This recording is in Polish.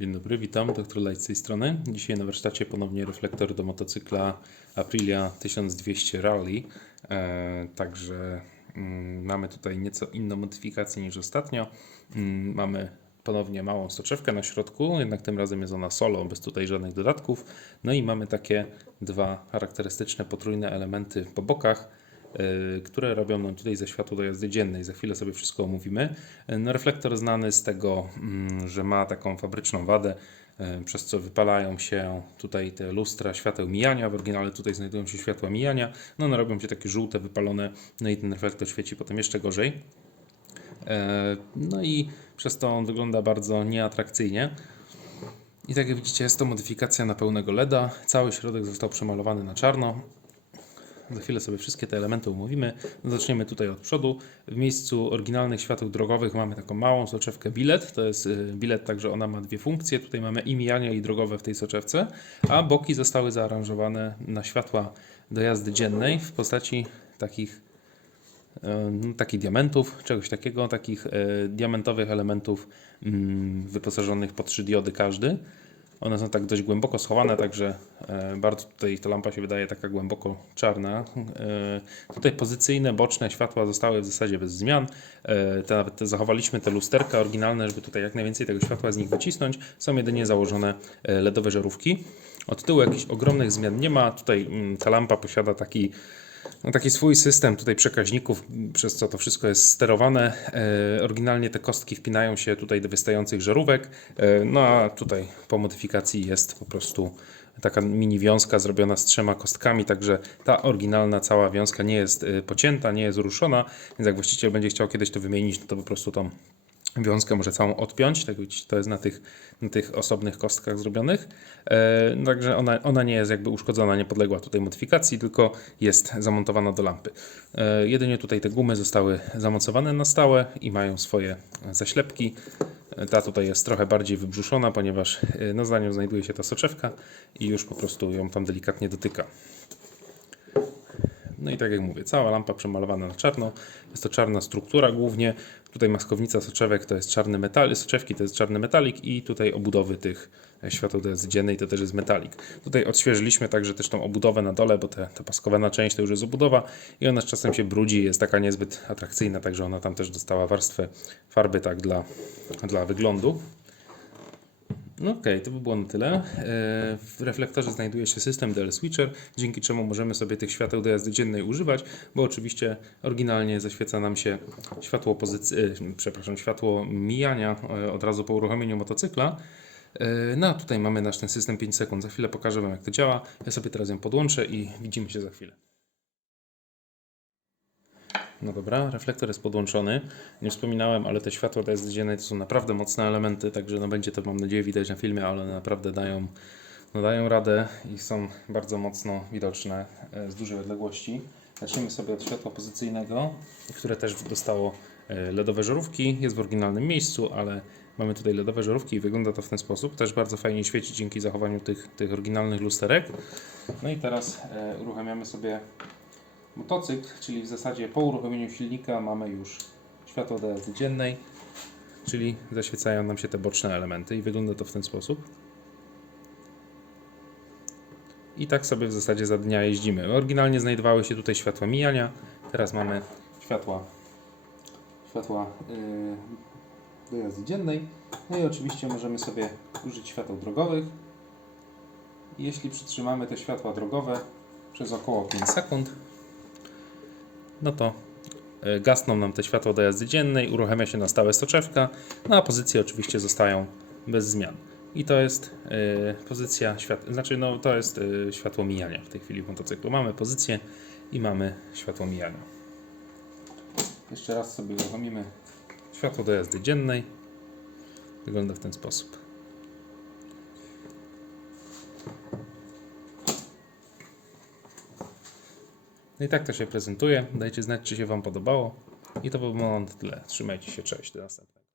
Dzień dobry, witam, dr Light z tej strony. Dzisiaj na warsztacie ponownie reflektor do motocykla Aprilia 1200 Rally. E, także mm, mamy tutaj nieco inną modyfikację niż ostatnio. Mm, mamy ponownie małą soczewkę na środku, jednak tym razem jest ona solo, bez tutaj żadnych dodatków. No i mamy takie dwa charakterystyczne potrójne elementy po bokach które robią tutaj ze światła do jazdy dziennej. Za chwilę sobie wszystko omówimy. Y, No, reflektor znany z tego, mm, że ma taką fabryczną wadę, y, przez co wypalają się tutaj te lustra świateł mijania. W oryginale tutaj znajdują się światła mijania. No, one robią się takie żółte, wypalone, no i ten reflektor świeci potem jeszcze gorzej. No i przez to on wygląda bardzo nieatrakcyjnie. I tak jak widzicie, jest to modyfikacja na pełnego LEDa. Cały środek został przemalowany na czarno. Za chwilę sobie wszystkie te elementy umówimy. No zaczniemy tutaj od przodu. W miejscu oryginalnych świateł drogowych mamy taką małą soczewkę bilet. To jest y, bilet, także ona ma dwie funkcje. Tutaj mamy i mijanie, i drogowe w tej soczewce, a boki zostały zaaranżowane na światła do jazdy dziennej w postaci takich e, no, takich diamentów, czegoś takiego, takich e, diamentowych elementów mm, wyposażonych po trzy diody każdy. One są tak dość głęboko schowane, także e, bardzo tutaj ta lampa się wydaje taka głęboko czarna. E, tutaj pozycyjne, boczne światła zostały w zasadzie bez zmian. E, te, te, zachowaliśmy te lusterka oryginalne, żeby tutaj jak najwięcej tego światła z nich wycisnąć. Są jedynie założone LEDowe żarówki. Od tyłu jakichś ogromnych zmian nie ma. Tutaj mm, ta lampa posiada taki taki swój system tutaj przekaźników, przez co to wszystko jest sterowane. E, oryginalnie te kostki wpinają się tutaj do wystających żarówek, e, no a tutaj po modyfikacji jest po prostu taka mini wiązka zrobiona z trzema kostkami, także ta oryginalna cała wiązka nie jest e, pocięta, nie jest ruszona, więc jak właściciel będzie chciał kiedyś to wymienić, no to po prostu tą wiązkę może całą odpiąć, tak widzicie, to jest na tych, na tych osobnych kostkach zrobionych. E, także ona, ona nie jest jakby uszkodzona, nie podległa tutaj modyfikacji, tylko jest zamontowana do lampy. E, jedynie tutaj te gumy zostały zamocowane na stałe i mają swoje zaślepki. E, Ta tutaj jest trochę bardziej wybrzuszona, ponieważ e, no, za nią znajduje się ta soczewka i już po prostu ją tam delikatnie dotyka. No i tak jak mówię, cała lampa przemalowana na czarno. Jest to czarna struktura głównie. Tutaj maskownica soczewek to jest czarny metalik, soczewki to jest czarny metalik i tutaj obudowy tych świateł to jest dziennej to też jest metalik. Tutaj odświeżyliśmy także też tą obudowę na dole, bo te, ta paskowana część to już jest obudowa i ona z czasem się brudzi, jest taka niezbyt atrakcyjna, także ona tam też dostała warstwę farby tak dla, dla wyglądu. No okej, to by było na tyle. E, W reflektorze znajduje się system DL Switcher, dzięki czemu możemy sobie tych świateł do jazdy dziennej używać, bo oczywiście oryginalnie zaświeca nam się światło pozycji, e, przepraszam, światło mijania e, od razu po uruchomieniu motocykla. No a tutaj mamy nasz ten system 5 sekund. Za chwilę pokażę Wam jak to działa. Ja sobie teraz ją podłączę i widzimy się za chwilę. No dobra, reflektor jest podłączony. Nie wspominałem, ale te światła do jazdy dziennej to są naprawdę mocne elementy, także no będzie to mam nadzieję widać na filmie, ale naprawdę dają, no dają radę i są bardzo mocno widoczne e, z dużej odległości. Zaczniemy sobie od światła pozycyjnego, które też dostało e, LEDowe żarówki. Jest w oryginalnym miejscu, ale mamy tutaj LEDowe żarówki i wygląda to w ten sposób. Też bardzo fajnie świeci dzięki zachowaniu tych, tych oryginalnych lusterek. No i teraz e, uruchamiamy sobie motocykl, czyli w zasadzie po uruchomieniu silnika mamy już światło do jazdy dziennej, czyli zaświecają nam się te boczne elementy i wygląda to w ten sposób. I tak sobie w zasadzie za dnia jeździmy. Oryginalnie znajdowały się tutaj światła mijania, teraz mamy światła, światła yy, do jazdy dziennej. No i oczywiście możemy sobie użyć świateł drogowych. Jeśli przytrzymamy te światła drogowe przez około 5 sekund, no to e, gasną nam te światła do jazdy dziennej, uruchamia się na stałe soczewka, no a pozycje oczywiście zostają bez zmian. I to jest e, pozycja światła, znaczy no to jest e, światło mijania w tej chwili w motocyklu. Mamy pozycję i mamy światło mijania. Jeszcze raz sobie uruchomimy światło do jazdy dziennej. Wygląda w ten sposób. No i tak to się prezentuje. Dajcie znać, czy się Wam podobało. I to by było na tyle. Trzymajcie się, cześć, do następnego.